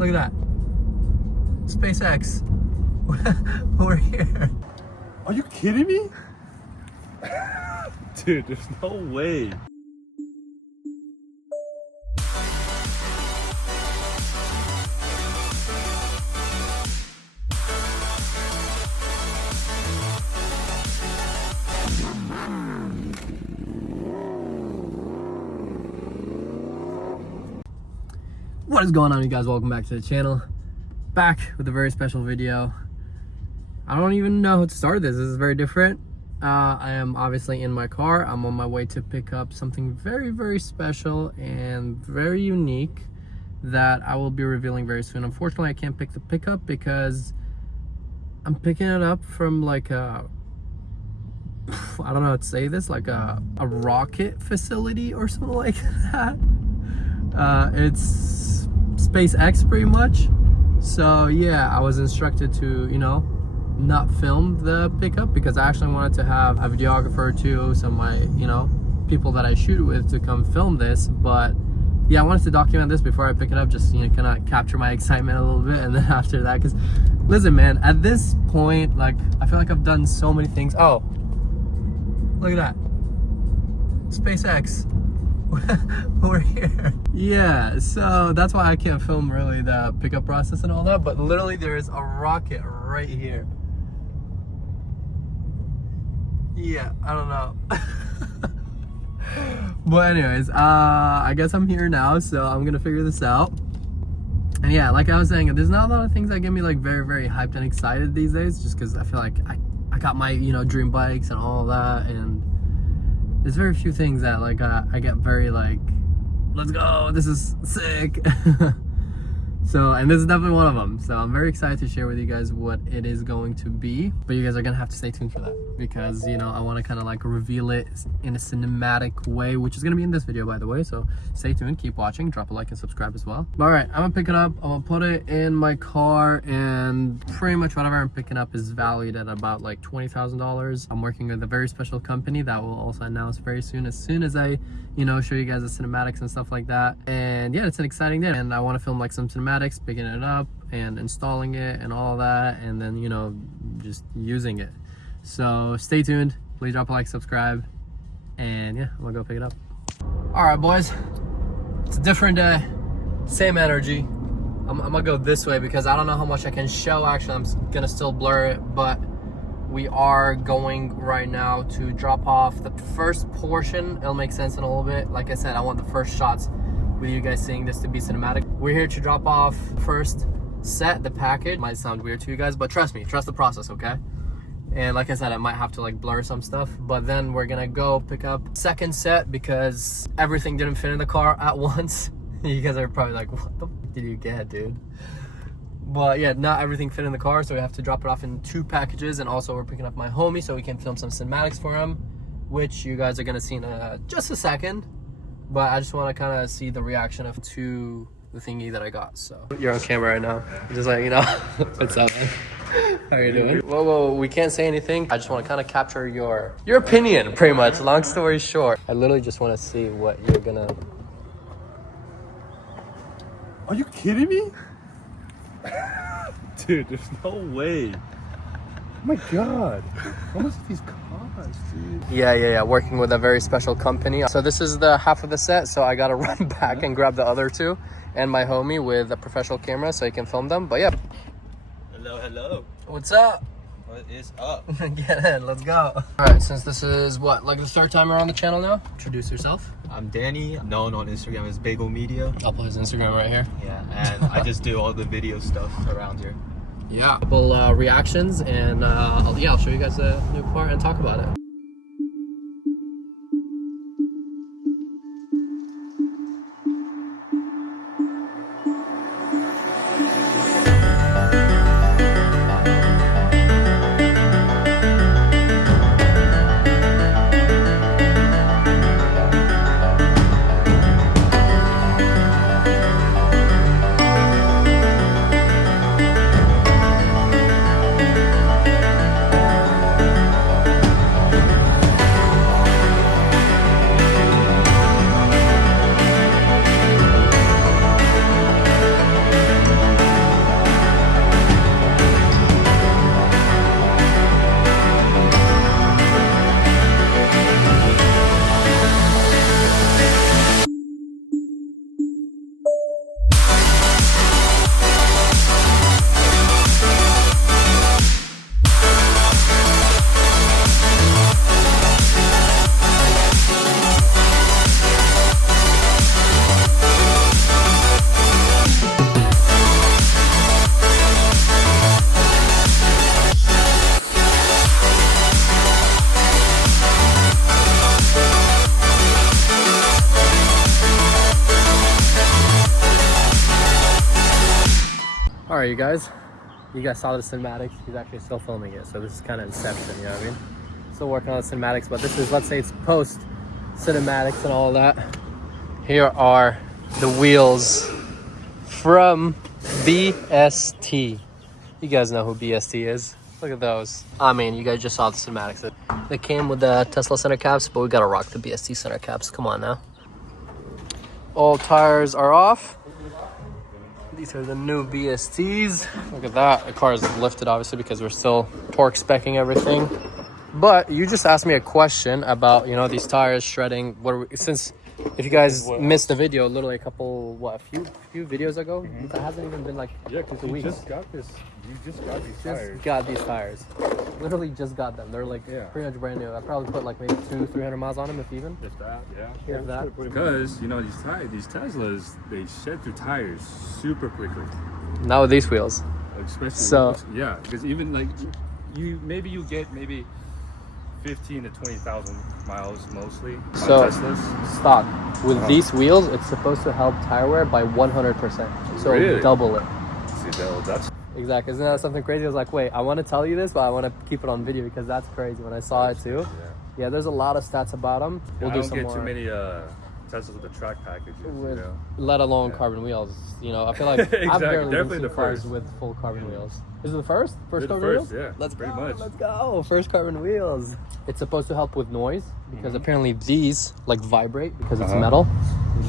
Look at that. SpaceX. We're here. Are you kidding me? Dude, there's no way. What is going on, you guys? Welcome back to the channel. Back with a very special video. I don't even know how to start this. This is very different. I am obviously in my car. I'm on my way to pick up something very, very special and very unique that I will be revealing very soon. Unfortunately, I can't pick the pickup because I'm picking it up from like a, I don't know how to say this, like a rocket facility or something like that. It's SpaceX pretty much. So yeah, I was instructed to, you know, not film the pickup because I actually wanted to have a videographer too, some of my, you know, people that I shoot with to come film this. But yeah, I wanted to document this before I pick it up, just, you know, kind of capture my excitement a little bit. And then after that, because listen, man, at this point, like, I feel like I've done so many things. Oh, look at that. SpaceX. We're here. Yeah, so that's why I can't film really the pickup process and all that, but literally there is a rocket right here. Yeah, I don't know. But anyways, I guess I'm here now, so I'm gonna figure this out. And yeah, like I was saying, there's not a lot of things that get me like very, very hyped and excited these days, just because I feel like I got my, you know, dream bikes and all of that, and there's very few things that like I get very like, let's go, this is sick. So, and this is definitely one of them. So I'm very excited to share with you guys what it is going to be, but you guys are gonna have to stay tuned for that because, you know, I want to kind of like reveal it in a cinematic way, which is gonna be in this video, by the way. So stay tuned, keep watching, drop a like and subscribe as well. All right, I'm gonna pick it up, I'm gonna put it in my car, and pretty much whatever I'm picking up is valued at about like $20,000. I'm working with a very special company that will also announce very soon as I, you know, show you guys the cinematics and stuff like that. And yeah, it's an exciting day, and I want to film like some cinematics, picking it up and installing it and all that, and then, you know, just using it. So stay tuned, please drop a like, subscribe, and yeah, I'm gonna go pick it up. All right, boys, it's a different day, same energy. I'm gonna go this way because I don't know how much I can show. Actually, I'm gonna still blur it, but we are going right now to drop off the first portion. It'll make sense in a little bit. Like I said, I want the first shots with you guys seeing this to be cinematic. We're here to drop off first set, the package. Might sound weird to you guys, but trust me, trust the process, okay? And like I said, I might have to like blur some stuff, but then we're gonna go pick up second set because everything didn't fit in the car at once. You guys are probably like, what the f did you get, dude? But yeah, not everything fit in the car, so we have to drop it off in 2 packages. And also we're picking up my homie so we can film some cinematics for him, which you guys are gonna see in just a second. But I just want to kind of see the reaction to the thingy that I got. So you're on camera right now, just like, you know. What's up, man? How are you doing? Whoa, we can't say anything. I just want to kind of capture your opinion, pretty much. Long story short, I literally just want to see what you're gonna. Are you kidding me? Dude, there's no way. Oh my god. How much do these cost, dude? Yeah. Working with a very special company. So this is the half of the set, so I gotta run back and grab the other 2, and my homie with a professional camera so he can film them. But yeah. Hello. What's up? What is up? Get in, let's go. All right, since this is what, like the 3rd time we're on the channel now, introduce yourself. I'm Danny, known on Instagram as Bagel Media. I'll put his Instagram right here. Yeah, and I just do all the video stuff around here. Yeah. Couple reactions, and I'll show you guys the new part and talk about it. All right, you guys saw the cinematics. He's actually still filming it, so this is kind of Inception, you know what I mean? Still working on the cinematics, but this is, let's say it's post cinematics and all that. Here are the wheels from BST. You guys know who BST is. Look at those. I mean, you guys just saw the cinematics. They came with the Tesla center caps, but we gotta rock the BST center caps. Come on now. All tires are off. These are the new BSTs. Look at that. The car is lifted, obviously, because we're still torque specking everything. But you just asked me a question about, you know, these tires shredding. Since if you guys missed the video, literally a few videos ago, that hasn't even been like 2 weeks. Just got this. You just got these tires. Just got these tires. Literally just got them. They're like pretty much brand new. I probably put like maybe 200-300 miles on them, if even. Just that, yeah. If that. Because you know these Teslas, they shed through tires super quickly. Not with these wheels. Especially So yeah, because even like you get 15 to 20,000 miles mostly on Teslas. Stock with these wheels, it's supposed to help tire wear by 100%. So really? Double it. See, that's Exactly. Isn't that something crazy? I was like, wait, I want to tell you this, but I want to keep it on video because that's crazy. When I saw it too. Yeah, there's a lot of stats about them. We'll do some more. I don't get too many Teslas with the track packages, let alone carbon wheels. You know, I feel like exactly. I've barely Definitely seen the cars first with full carbon wheels. Is it the first carbon wheels? Yeah, let's pretty go. Much. Let's go. First carbon wheels. It's supposed to help with noise because apparently these like vibrate because it's metal.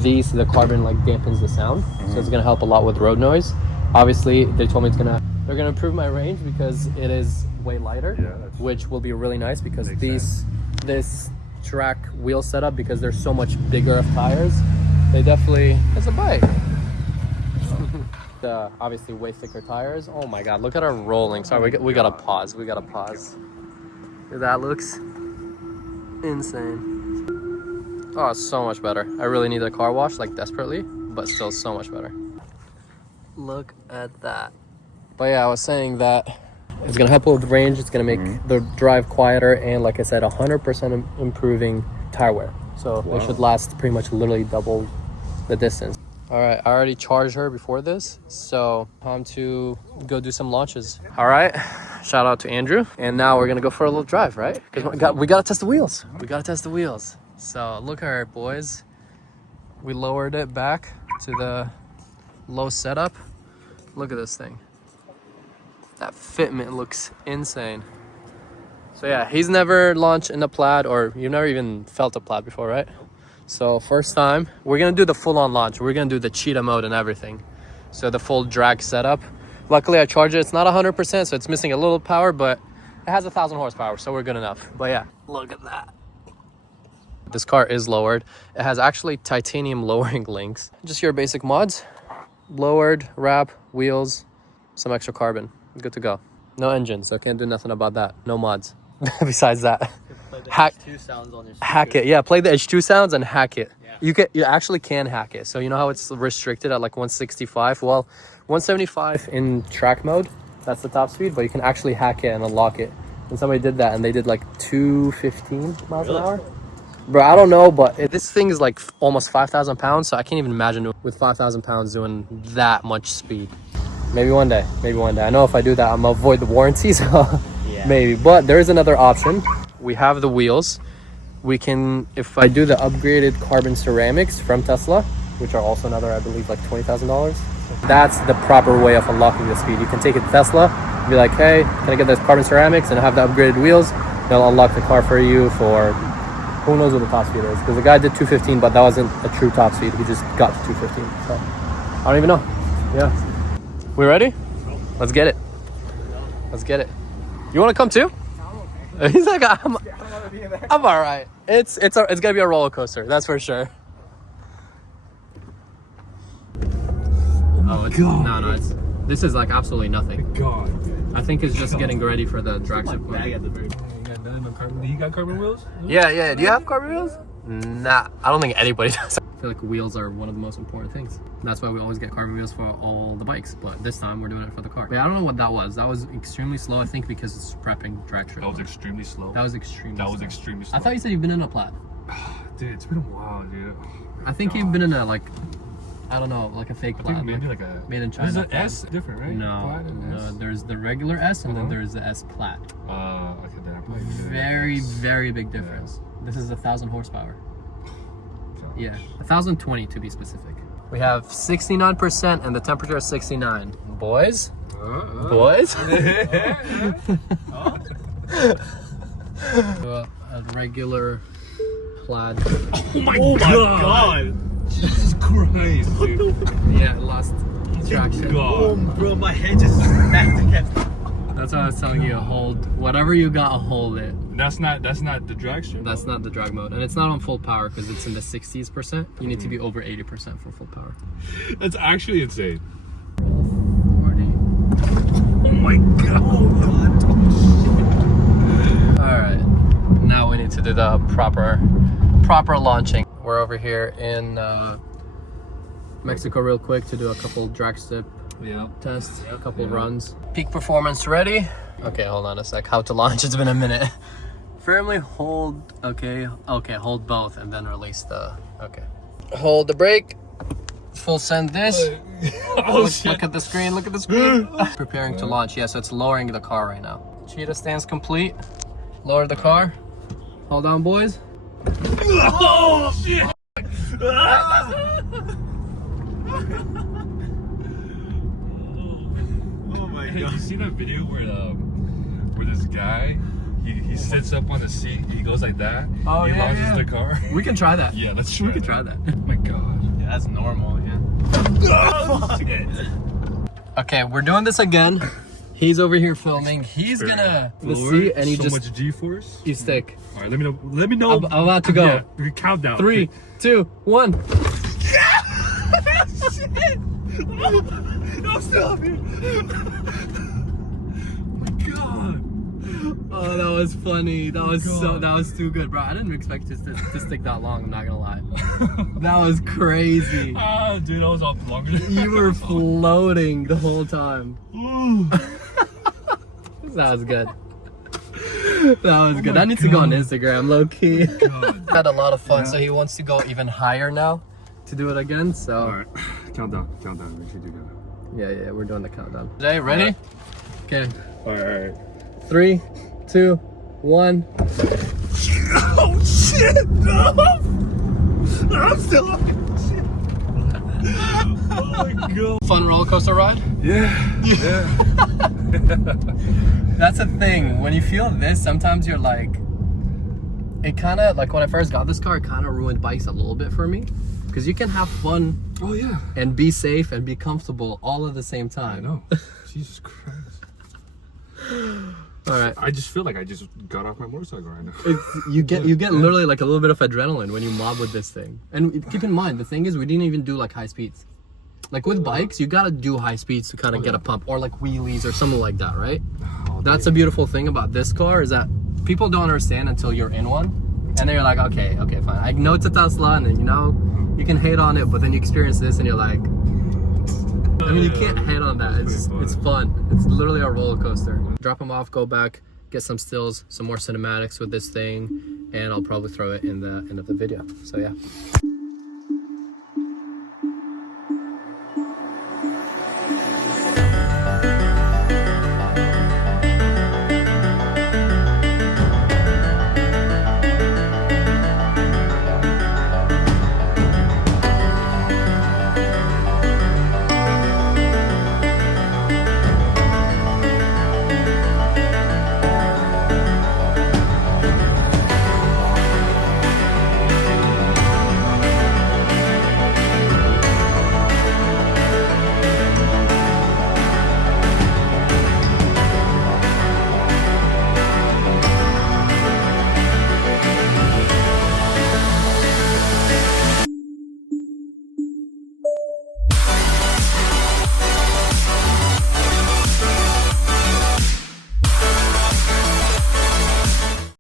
The carbon like dampens the sound, so it's gonna help a lot with road noise. Obviously, they told me they're gonna improve my range because it is way lighter, which will be really nice because this track wheel setup, because they're so much bigger of tires, it's a bike. Obviously way thicker tires. Oh my god, look at our rolling. Sorry, we gotta pause. That looks insane. Oh, it's so much better. I really need a car wash, like desperately, but still so much better. Look at that. But yeah, I was saying that it's gonna help with range. It's gonna make the drive quieter, and like I said, 100% improving tire wear. So it should last pretty much literally double the distance. All right, I already charged her before this, so time to go do some launches. All right, shout out to Andrew. And now we're gonna go for a little drive, right? Because we gotta test the wheels. So look at her, boys. We lowered it back to the low setup. Look at this thing. That fitment looks insane. So yeah, he's never launched in a Plaid, or you've never even felt a Plaid before, right? So first time, we're gonna do the full-on launch. We're gonna do the cheetah mode and everything. So the full drag setup. Luckily I charged it. It's not 100%, so it's missing a little power, but it has 1,000 horsepower, so we're good enough. But yeah, look at that. This car is lowered. It has actually titanium lowering links. Just your basic mods. Lowered, wrap, wheels, some extra carbon. Good to go. No engine, so I can't do nothing about that. No mods. Besides that. Hack H2 sounds on your hack it. Yeah, play the H2 sounds and hack it. Yeah. You actually can hack it. So you know how it's restricted at like 165? Well, 175 in track mode, that's the top speed, but you can actually hack it and unlock it. And somebody did that and they did like 215 miles an hour. Bro, I don't know, but this thing is like almost 5,000 pounds, so I can't even imagine with 5,000 pounds doing that much speed. Maybe one day. I know if I do that, I'm gonna avoid the warranty, so maybe. But there is another option. We have the wheels. We can, if I do the upgraded carbon ceramics from Tesla, which are also another, I believe, like $20,000. That's the proper way of unlocking the speed. You can take it to Tesla, be like, hey, can I get those carbon ceramics and have the upgraded wheels? They'll unlock the car for you for who knows what the top speed is. Because the guy did 215, but that wasn't a true top speed. He just got to 215. So I don't even know. Yeah. We ready? Let's get it. You want to come too? He's like, I'm all right. It's gonna be a roller coaster, that's for sure. Oh, no, this is like absolutely nothing. God. I think it's just getting ready for the drag strip. You got carbon wheels? Yeah. Do you have carbon wheels? Nah, I don't think anybody does. I feel like wheels are one of the most important things. That's why we always get carbon wheels for all the bikes, but this time we're doing it for the car. But I don't know what that was. That was extremely slow, I think, because it's prepping drag strip. That was extremely slow. That was extremely slow. I thought you said you've been in a Plaid. Dude, it's been a while, dude. I think you've been in a like I don't know, like a fake I think Plaid. maybe like a... Made in China. There's an S different, right? No, Plaid and S? there's the regular S and then there's the S Plaid. Okay, then I'm probably doing Very, S. very big difference. This is 1,000 horsepower. Yeah, 1,020 to be specific. We have 69% and the temperature is 69. Boys? Boys? A regular Plaid. Oh my god! Jesus Christ, dude. Yeah, lost traction. Oh, bro, my head just smacked against. That's why I was telling you, hold whatever you got, hold it. That's not the drag strip. That's not the drag mode, and it's not on full power because it's in the 60s%. You need to be over 80% for full power. That's actually insane. 40. Oh my god. All right, now we need to do the proper launching. We're over here in Mexico real quick to do a couple drag strip tests, a couple runs. Peak performance ready. Okay, hold on a sec. How to launch? It's been a minute. Firmly hold. Okay, hold both and then release the. Okay. Hold the brake. Full send this. Look at the screen. Look at the screen. Preparing to launch. Yeah, so it's lowering the car right now. Cheetah stance complete. Lower the car. Hold on, boys. Oh shit! Oh my Hey, god. you seen that video where this guy he sits up on the seat, he goes like that, Oh, he yeah, launches yeah. the car. We can try that. Yeah, let's try. We can try that. Oh my god. Yeah, that's normal, yeah. Oh, shit. Okay, we're doing this again. He's over here filming. He's gonna the Lord, seat and he so just much G-force. you stick. All right, let me know. Let me know. I'm about to go. Yeah, we can count down. 3, 2, 1. I'm still up here. Oh my god. Oh, that was funny. That was God. that was too good, bro. I didn't expect it to stick that long. I'm not gonna lie. That was crazy. Ah, dude, I was off longer than You were floating the whole time. That was good. That was good. my I need to go on God. Instagram, low key. God. Had a lot of fun, Yeah. so he wants to go even higher now to do it again. So All right, countdown. We should do that. yeah, we're doing the countdown. Jay, ready? Okay, All right. 3, 2, 1. Oh shit! No! I'm still up. Shit. Oh my god. Fun roller coaster ride. Yeah. That's a thing. When you feel this, sometimes you're like, it kind of like when I first got this car, it kind of ruined bikes a little bit for me, because you can have fun Oh yeah. and be safe and be comfortable all at the same I time. know. Jesus Christ. All right. I just feel like I just got off my motorcycle right now. You get literally like a little bit of adrenaline when you mob with this thing. And keep in mind, the thing is, we didn't even do like high speeds. Like with bikes, you gotta do high speeds to kind of get a pump, or like wheelies or something like that, right? That's a beautiful thing about this car, is that people don't understand until you're in one, and then you're like, okay, fine. I know it's a Tesla, and you know you can hate on it, but then you experience this, and you're like, I mean, you can't hate on that. It's fun. It's literally a roller coaster. Drop them off, go back, get some stills, some more cinematics with this thing, and I'll probably throw it in the end of the video. So yeah.